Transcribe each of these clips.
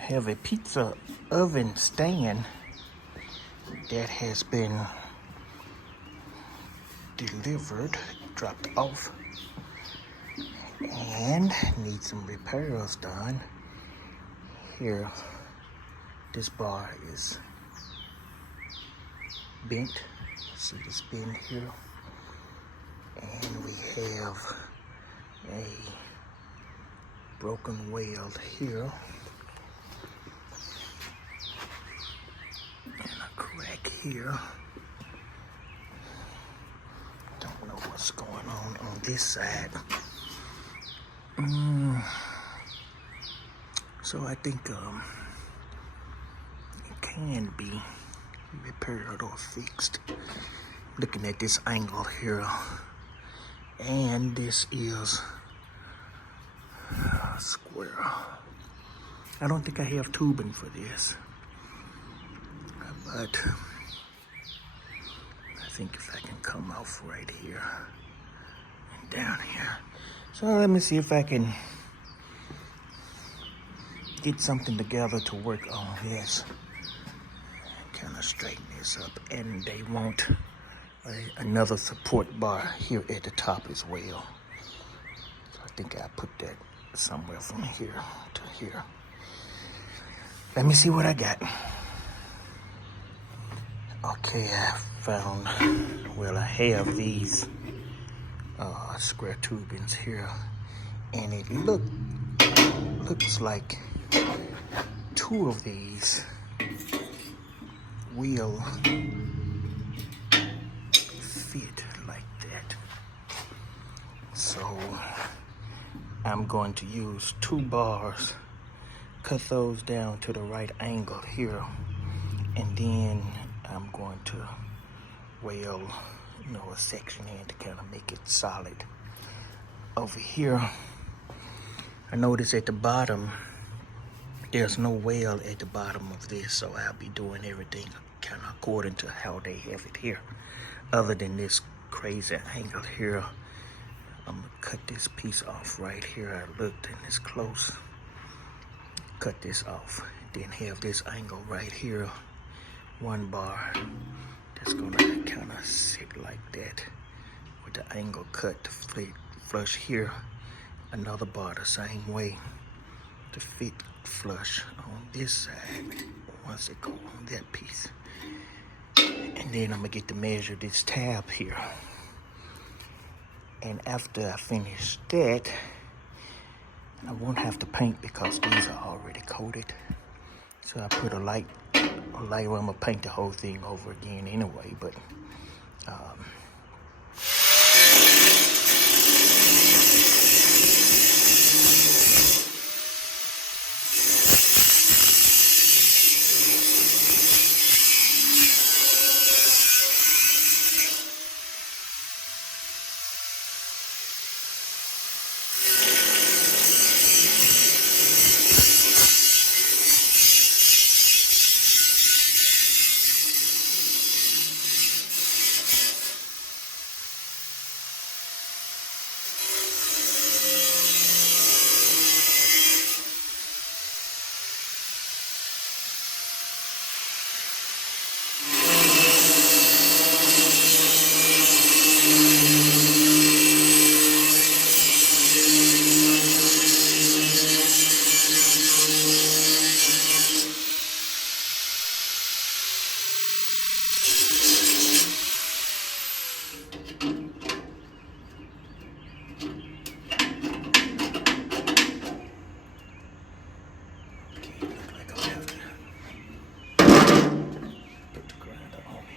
have a pizza oven stand that has been delivered, dropped off, and needs some repairs done. Here, this bar is bent. See this bend here? And we have a broken weld here. And a crack here. Don't know what's going on this side. So I think it can be repaired or fixed. Looking at this angle here, and this is square. I don't think I have tubing for this, but I think if I can come off right here and down here. So let me see if I can get something together to work on this. Kind of straighten this up, and they want another support bar here at the top as well. So I think I put that somewhere from here to here. Let me see what I got. Okay, I found, well, I have these square tubings here, and it looks like two of these will fit like that. So I'm going to use 2 bars, cut those down to the right angle here, and then I'm going to weld, a section in to kind of make it solid. Over here, I notice at the bottom, there's no weld at the bottom of this, so I'll be doing everything kind of according to how they have it here. Other than this crazy angle here, I'm gonna cut this piece off right here. I looked and it's close. Cut this off, then have this angle right here, 1 bar that's gonna kind of sit like that with the angle cut to flush here. Another bar the same way to fit flush on this side once it goes on that piece. And then I'm gonna get to measure this tab here. And after I finish that, I won't have to paint because these are already coated. So I put a light where I'm gonna paint the whole thing over again anyway, but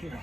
here.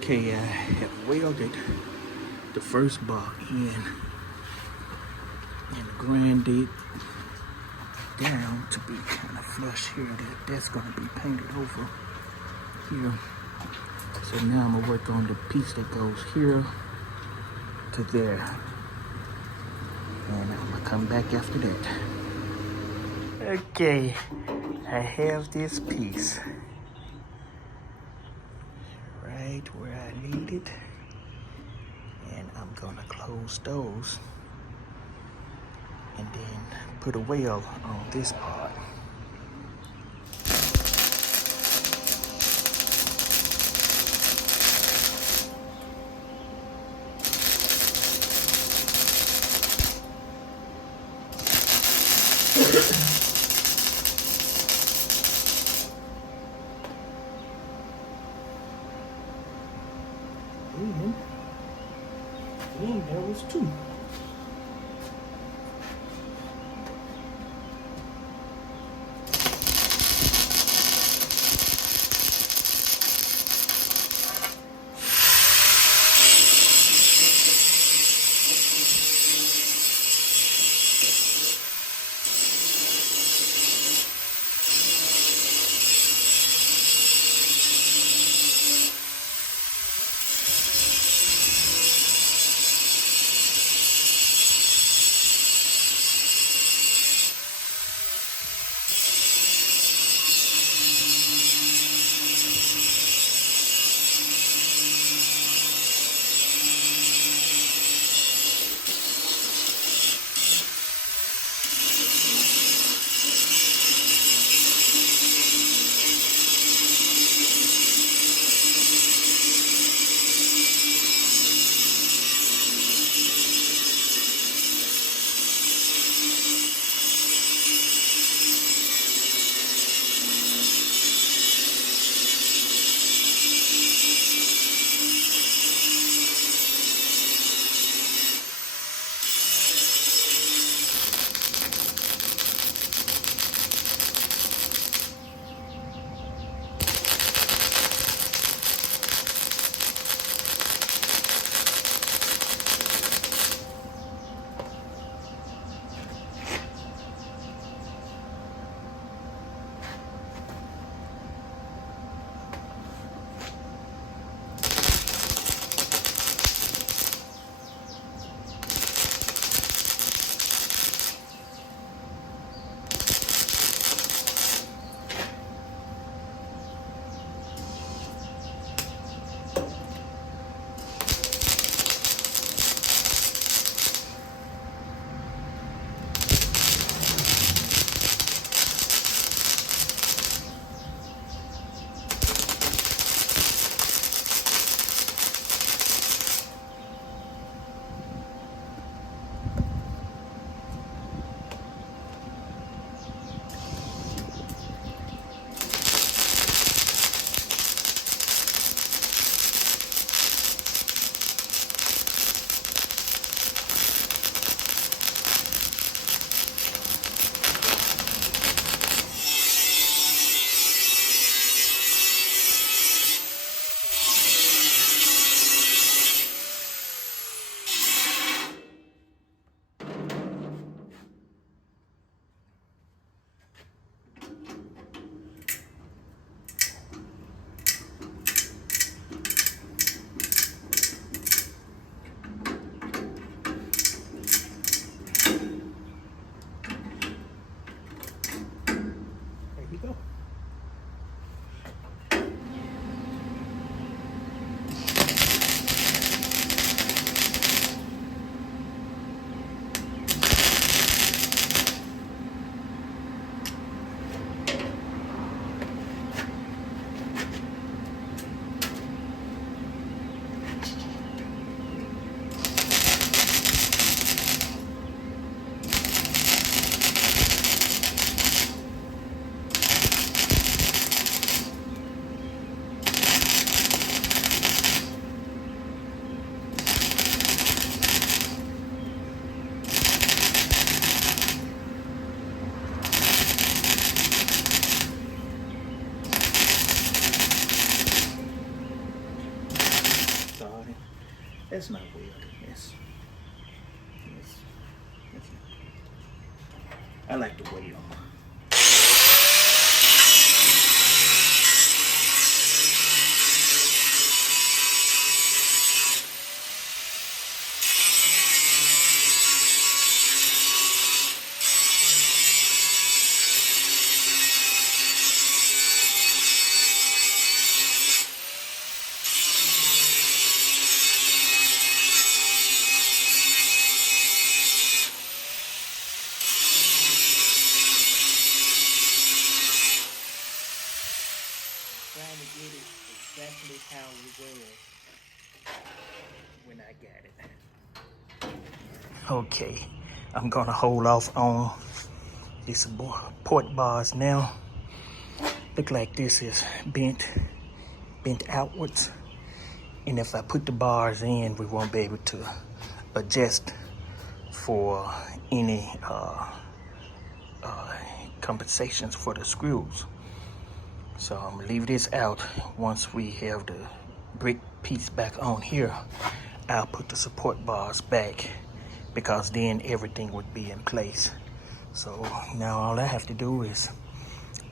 Okay, I have welded the first bar in and ground it down to be kind of flush here. That's gonna be painted over here. So now I'm gonna work on the piece that goes here to there. And I'm gonna come back after that. Okay, I have this piece right where I need it. And I'm gonna close those and then put a weld on this part. And there was two. That's not welding. That's I like to weld. Trying to get it exactly how it was when I got it. Okay, I'm gonna hold off on these support bars now. Look like this is bent outwards. And if I put the bars in, we won't be able to adjust for any compensations for the screws. So I'm gonna leave this out. Once we have the brick piece back on here, I'll put the support bars back, because then everything would be in place. So now all I have to do is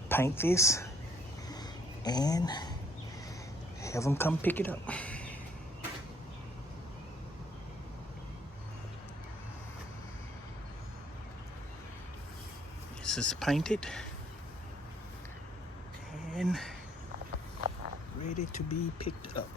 paint this and have them come pick it up. This is painted and ready to be picked up.